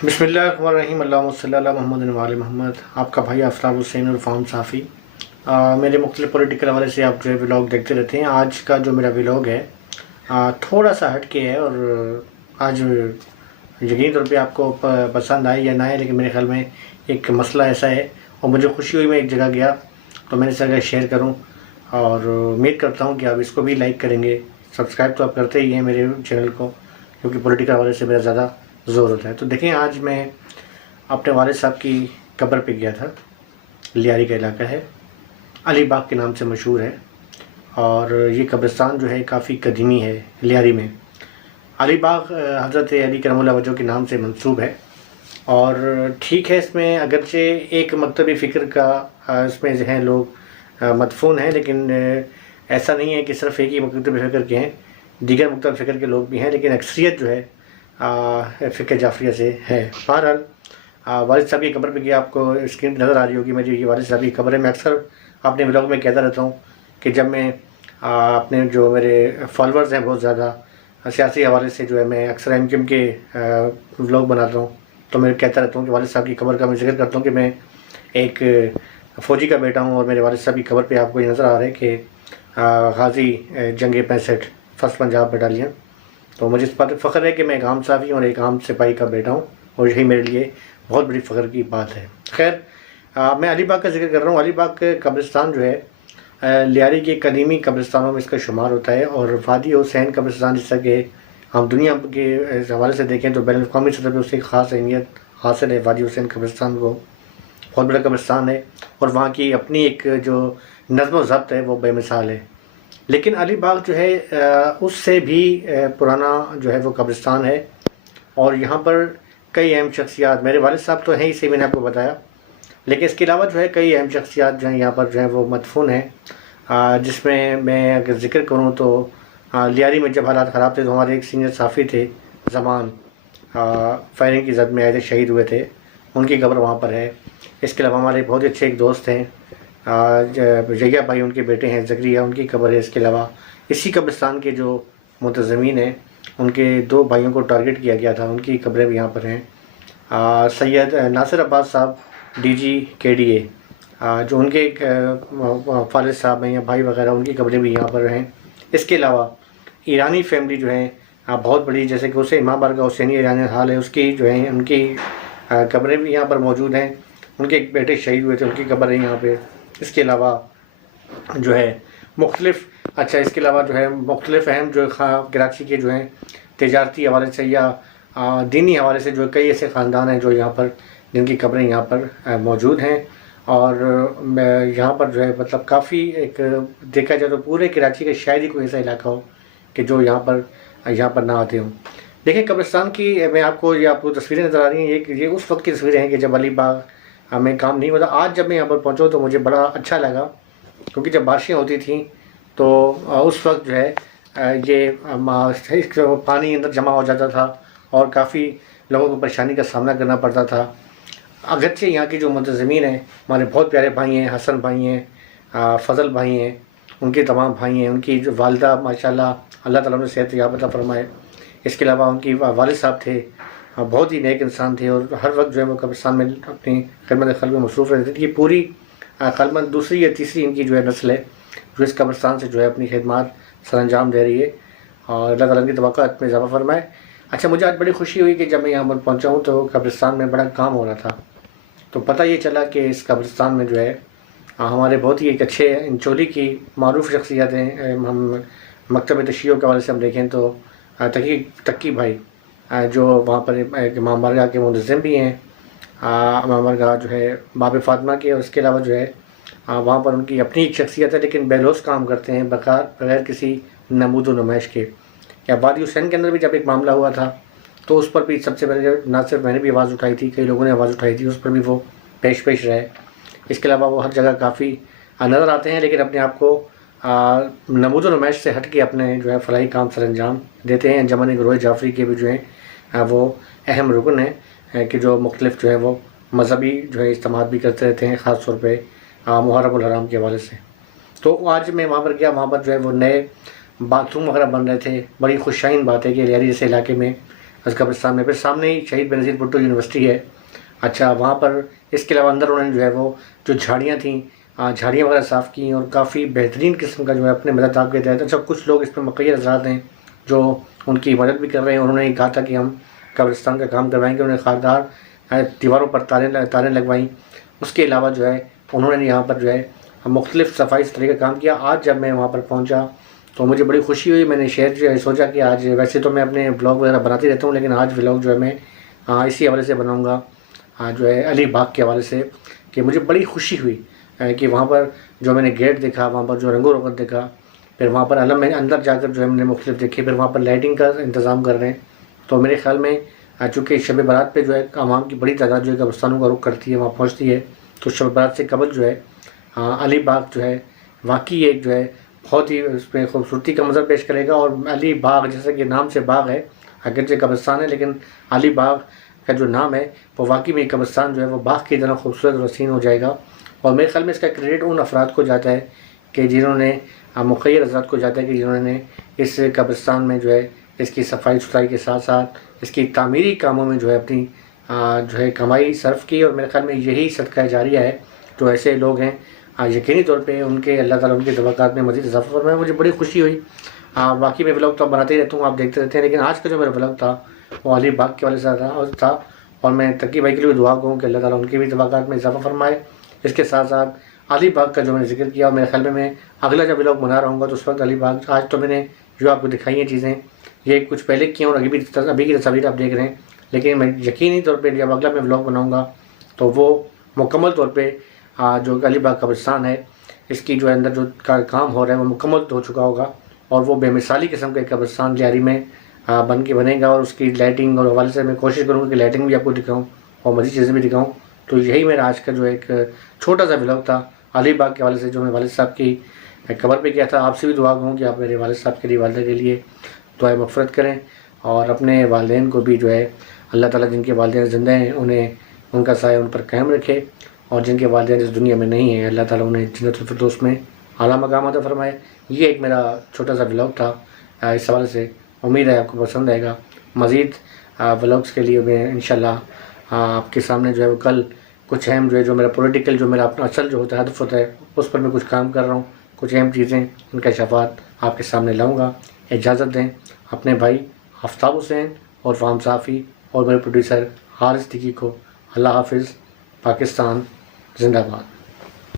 बिस्मिल्लाहिर्रहमानिर्रहीम अल्लाहुम्मा सल्ली अला मुहम्मद व आले मोहम्मद। आपका भाई आफताब हुसैन और फार्म साफ़ी। मेरे मुख्तलिफ पॉलिटिकल हवाले से आप जो है व्लॉग देखते रहते हैं। आज का जो मेरा व्लॉग है थोड़ा सा हट के है, और आज यकीन तौर पे आपको पसंद आए या ना आए, लेकिन मेरे ख्याल में एक मसला ऐसा है और मुझे खुशी हुई मैं एक जगह गया तो मैंने सोचा शेयर करूं, और उम्मीद करता हूं कि आप इसको भी लाइक करेंगे। सब्सक्राइब तो आप करते ही हैं मेरे चैनल को, क्योंकि पॉलिटिकल हवाले से मेरा ज़्यादा ज़ोर होता है। तो देखें, आज मैं अपने वालिद साहब की कब्र पे गया था। लियारी का इलाका है, अली बाग के नाम से मशहूर है, और ये कब्रिस्तान जो है काफ़ी कदीमी है। लियारी में अली बाग हज़रत अली करमुल्लाह वजह के नाम से मंसूब है। और ठीक है, इसमें अगरचे एक मकतबी फ़िक्र का इसमें जो है लोग मदफून हैं, लेकिन ऐसा नहीं है कि सिर्फ एक ही मकतबी फ़िक्र के हैं, दीगर मकतबी फ़िक्र के लोग भी हैं, लेकिन अक्सरियत जो है फ़िक्र जाफरिया से है। बहरहाल वालिद साहब की कब्र पे गया, आपको स्क्रीन नज़र आ रही होगी मेरी, ये वालिद साहब की कब्र है। मैं अक्सर अपने व्लॉग में कहता रहता हूँ कि जब मैं अपने जो मेरे फॉलोअर्स हैं बहुत ज़्यादा सियासी हवाले से, जो है मैं अक्सर MQM के व्लॉग बनाता हूँ, तो मैं कहता रहता हूँ कि वालिद साहब की कब्र का मैं जिक्र करता हूँ कि मैं एक फ़ौजी का बेटा हूँ, और मेरे वालिद साहब की कब्र पे आपको ये नज़र आ रहा है कि गाज़ी जंग 65 फर्स्ट पंजाब बटालियन। तो मुझे इस पर फ़ख्र है कि मैं एक आम साफ़ी और एक आम सिपाही का बेटा हूँ, और यही मेरे लिए बहुत बड़ी फ़ख्र की बात है। खैर, मैं अली बाग का जिक्र कर रहा हूँ। अली बाग कब्रिस्तान जो है लियारी के कदीमी कब्रिस्तानों में इसका शुमार होता है, और वादी हुसैन कब्रिस्तान, जैसा कि हम दुनिया के हवाले से देखें तो बैनुल अक़वामी सतह पर उसकी ख़ास अहमियत हासिल है। वादी हुसैन कब्रिस्तान को बहुत बड़ा कब्रिस्तान है, और वहाँ की अपनी एक जो नज़्म व ज़ब्त है वो बेमिसाल है। लेकिन अली बाग जो है उससे भी पुराना जो है वो कब्रिस्तान है, और यहाँ पर कई अहम शख्सियात, मेरे वालिद साहब तो हैं ही, इसे मैंने आपको बताया, लेकिन इसके अलावा जो है कई अहम शख्सियात जो हैं यहाँ पर जो है वो मदफून हैं। जिसमें मैं अगर ज़िक्र करूँ तो लियारी में जब हालात ख़राब थे तो हमारे एक सीनियर साफ़ी थे ज़मान, फायरिंग की जद में आए थे, शहीद हुए थे, उनकी कब्र वहाँ पर है। इसके अलावा हमारे बहुत अच्छे एक दोस्त हैं जैया भाई, उनके बेटे हैं ज़करिया, उनकी कब्र है। इसके अलावा इसी कब्रिस्तान के जो मुतज़मीन हैं, उनके 2 भाइयों को टारगेट किया गया था, उनकी कब्रें भी यहाँ पर हैं। सैयद नासिर अब्बास साहब DG KDA, जो उनके वालिद साहब हैं या भाई वगैरह, उनकी कब्रें भी यहाँ पर हैं। इसके अलावा ईरानी फैमिली जो है बहुत बड़ी, जैसे कि उसे इमाम बारगाह हुसैनी ईरानी हाल है, उसकी जो है उनकी कब्रें भी यहाँ पर मौजूद हैं। उनके एक बेटे शहीद हुए थे, उनकी कब्र है यहाँ पे। इसके अलावा जो है इसके अलावा जो है मुख्तलिफ अहम जो कराची के जो हैं तजारती हवाले से या दीनी हवाले से जो कई ऐसे ख़ानदान हैं जो यहाँ पर, जिनकी कब्रें यहाँ पर मौजूद हैं। और यहाँ पर जो है मतलब काफ़ी एक देखा जाए तो पूरे कराची का शायद ही कोई ऐसा इलाका हो कि जो यहाँ पर ना आते हों। देखिए, कब्रिस्तान की मैं आपको तस्वीरें नज़र आ रही हैं, ये उस वक्त की तस्वीरें हैं कि जब अली बाग हमें काम नहीं होता। आज जब मैं यहाँ पर पहुँचा तो मुझे बड़ा अच्छा लगा, क्योंकि जब बारिशें होती थी तो उस वक्त जो है ये पानी अंदर जमा हो जाता था, और काफ़ी लोगों को परेशानी का सामना करना पड़ता था। अगरचे यहाँ की जो मुंतज़मीन हैं, हमारे बहुत प्यारे भाई हैं, हसन भाई हैं, फ़ज़ल भाई हैं, उनके तमाम भाई हैं, उनकी जो वालिदा माशाल्लाह अल्लाह ताला ने सेहत याब फरमाए। इसके अलावा उनकी वालिद साहब थे, बहुत ही नेक इंसान थे, और हर वक्त जो है वो कब्रिस्तान में अपनी खिदमत खल्क़ में मसरूफ़ रहते थे। ये पूरी ख़लमत दूसरी या तीसरी इनकी जो है नस्ल है जो इस कब्रिस्तान से जो है अपनी खिदमत सरअंजाम दे रही है, और अल्लाह ताला की तवक्कुआत में इज़ाफ़ा फरमाए। अच्छा, मुझे आज बड़ी खुशी हुई कि जब मैं यहाँ पर पहुँचा हूँ तो कब्रिस्तान में बड़ा काम हो रहा था, तो पता ये चला कि इस कब्रिस्तान में जो है हमारे बहुत ही एक अच्छे इंचोली की मारूफ़ शख्सियत हैं। हम मकतब तशय्युअ के हवाले से हम देखें तो तक्की भाई जो वहाँ पर एक इमाम बारगाह के मुंतज़िम भी हैं, इमाम बारगाह जो है बाब फ़ातिमा के, और इसके अलावा जो है वहाँ पर उनकी अपनी एक शख्सियत है, लेकिन बेलौस काम करते हैं बगैर किसी नमूद व नुमाइश के। या वादी हुसैन के अंदर भी जब एक मामला हुआ था तो उस पर भी सबसे पहले ना सिर्फ मैंने भी आवाज़ उठाई थी, कई लोगों ने आवाज़ उठाई थी, उस पर भी वो पेश रहे। इसके अलावा वो हर जगह काफ़ी नज़र आते हैं, लेकिन अपने आप को नमूद व नुमाइश से हट के अपने जो है फलाही काम सरअंजाम देते हैं। अंजमन गिरोह जाफरी के भी जो हैं वो अहम रुकन है कि जो मुख्तलिफ जो है वो मजहबी जो है इज्तिमा भी करते रहते हैं, ख़ास तौर पर मुहर्रम उल हराम के हवाले से। तो आज मैं वहाँ पर गया, वहाँ पर जो है वो नए बाथरूम वगैरह बन रहे थे। बड़ी खुशाइन बात है कि लियारी जैसे इलाके में اس قبرستان میں. پھر سامنے ہی شہید بینظیر بھٹو یونیورسٹی ہے. اچھا وہاں پر اس کے علاوہ اندر انہوں نے جو ہے وہ جو جھاڑیاں تھیں جھاڑیاں وغیرہ صاف کی اور کافی بہترین قسم کا جو ہے اپنے مدد آپ کے تحت. اچھا کچھ لوگ اس میں مقیر حضرات ہیں جو ان کی مدد بھی کر رہے ہیں. انہوں نے کہا تھا کہ ہم قبرستان کا کام کروائیں گے. انہوں نے خاکدار دیواروں پر تاریں لگوائیں. اس کے علاوہ جو ہے انہوں نے یہاں پر جو ہے مختلف صفائی ستھرائی کا کام کیا. آج جب میں وہاں پر پہنچا تو مجھے بڑی خوشی ہوئی. میں نے شیئر جو ہے سوچا کہ آج ویسے تو میں اپنے بلاگ وغیرہ بناتی رہتا ہوں لیکن آج ولاگ جو ہے میں اسی حوالے سے بناؤں گا جو ہے علی باغ کے حوالے سے کہ مجھے بڑی خوشی ہوئی کہ وہاں پر جو میں نے گیٹ دیکھا, وہاں پر جو رنگ و روگن دیکھا, پھر وہاں پر علم میں اندر جا کر جو ہے ہم نے مختلف دیکھے, پھر وہاں پر لائٹنگ کا انتظام کر رہے ہیں. تو میرے خیال میں چونکہ شب برات پہ جو ہے عوام کی بڑی تعداد جو ہے قبرستانوں کا رخ کرتی ہے, وہاں پہنچتی ہے, تو شب برات سے قبل جو ہے علی باغ جو ہے واقعی ایک جو ہے بہت ہی اس میں خوبصورتی کا منظر پیش کرے گا. اور علی باغ جیسا کہ نام سے باغ ہے, اگرچہ قبرستان ہے لیکن علی باغ کا جو نام ہے وہ واقعی میں قبرستان جو ہے وہ باغ کی طرح خوبصورت اور حسین ہو جائے گا. اور میرے خیال میں اس کا کریڈٹ ان افراد کو جاتا ہے کہ جنہوں نے مخیر حضرات کو جاتا ہے کہ جنہوں نے اس قبرستان میں جو ہے اس کی صفائی ستھرائی کے ساتھ ساتھ اس کی تعمیری کاموں میں جو ہے اپنی جو ہے کمائی صرف کی. اور میرے خیال میں یہی صدقہ جاریہ ہے. جو ایسے لوگ ہیں یقینی طور پہ ان کے اللہ تعالیٰ ان کے طبقات میں مزید اضافہ فرمائے. مجھے بڑی خوشی ہوئی. باقی میں ولاگ تو بناتے ہی رہتا ہوں, آپ دیکھتے رہتے ہیں, لیکن آج کا جو میرا ولاگ تھا وہ علی باغ کے والے سے تھا. اور میں تقی بھائی کے لیے دعا کروں کہ اللہ تعالیٰ ان کے بھی طبقات میں اضافہ فرمائے. اس کے ساتھ ساتھ علی باغ کا جو میں نے ذکر کیا, اور میرے خیال میں اگلا جب ولاگ بنا رہا ہوں گا تو اس وقت علی باغ آج تو میں نے جو آپ کو دکھائی ہیں چیزیں یہ کچھ پہلے کی ہیں اور ابھی کی تصاویر آپ دیکھ رہے ہیں, لیکن میں یقینی طور پہ جب اگلا میں ولاگ بناؤں گا تو وہ مکمل طور پہ جو علی باغ قبرستان ہے اس کی جو اندر جو کام ہو رہا ہے وہ مکمل ہو چکا ہوگا. اور وہ بے مثالی قسم کا قبرستان لیاری میں بن کے بنے گا. اور اس کی لائٹنگ اور حوالے سے میں کوشش کروں گا کہ لائٹنگ بھی آپ کو دکھاؤں اور مزید چیزیں بھی دکھاؤں. تو یہی میرا آج کا جو ایک چھوٹا سا ولاگ تھا علی باغ کے حوالے سے جو میں والد صاحب کی قبر پہ کیا تھا. آپ سے بھی دعا کروں کہ آپ میرے والد صاحب کے لیے, والدہ کے لیے دعائیں مغفرت کریں اور اپنے والدین کو بھی جو ہے اللہ تعالیٰ جن کے والدین زندہ ہیں انہیں ان کا سایہ ان پر قائم رکھے, اور جن کے والدین اس دنیا میں نہیں ہیں اللہ تعالیٰ انہیں جنت الفردوس میں اعلیٰ مقام عطا فرمائے. یہ ایک میرا چھوٹا سا ولاگ تھا. اس حوالے سے امید ہے آپ کو پسند آئے گا. مزید ولاگس کے لیے میں انشاءاللہ آپ کے سامنے جو ہے وہ کل کچھ اہم جو ہے جو میرا پولیٹیکل جو میرا اپنا اصل جو ہوتا ہے ہدف ہوتا ہے اس پر میں کچھ کام کر رہا ہوں. کچھ اہم چیزیں ان کا شفاعت آپ کے سامنے لاؤں گا. اجازت دیں اپنے بھائی آفتاب حسین اور فہم صافی اور میرے پروڈیوسر حارث صدیقی کو. اللہ حافظ. پاکستان زندہ باد.